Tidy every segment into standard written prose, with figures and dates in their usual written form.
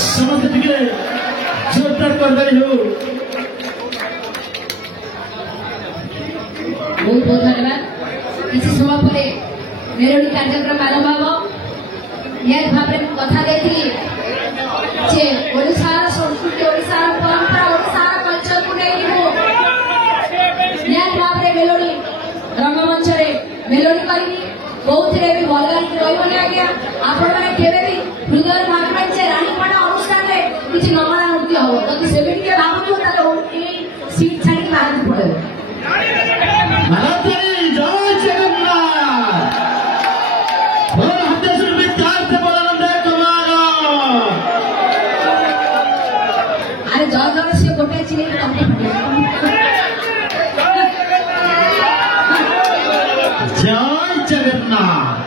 समस्त टिके जोरदार करदारी हो। बहुत बहुत धन्यवाद। किसी समय पर मेलोडी कार्यक्रम आरंभ हम निहत भाव में कथा देती जे ओडिशार संस्कृति ओडिशार परंपरा ओडिशार कल्चर को नहीं हो निहत भाव में मेलोडी रंगमंच रे मेलोडी करी बहुत रे भी भलगारी रहिबने आज्ञा आपण माने केबे भी हृदय भागमान जे रानीपड़ा अनुष्ठान रे किछि नमना नृत्य हो जदि सेबे के भाबु हो ताले ए सीट छाडी बाहर पड़े महाराज जय जगन्नाथ और हत्यासुर विद्यार्थ बलानंद कमाल। अरे जय जय से गोटे चिनी जय जगन्नाथ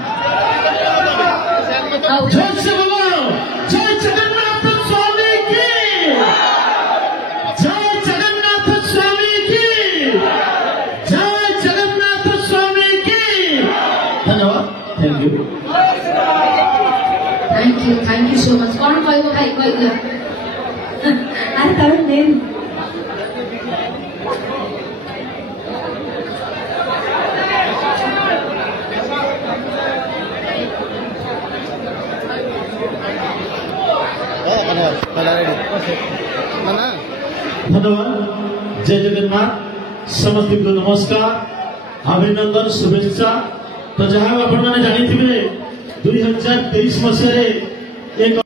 जय से बोलो जय जगन्नाथ स्वामी की जय जगन्नाथ स्वामी की जय जगन्नाथ स्वामी की। धन्यवाद थैंक यू सो मच। कौन कहबो भाई कह दियो अरे तार नेम धन्यवाद। जय जगन्नाथ समस्त को नमस्कार अभिनंदन शुभेच्छा। तो जहाँ आपण मैंने जानी 2023 मसीह एक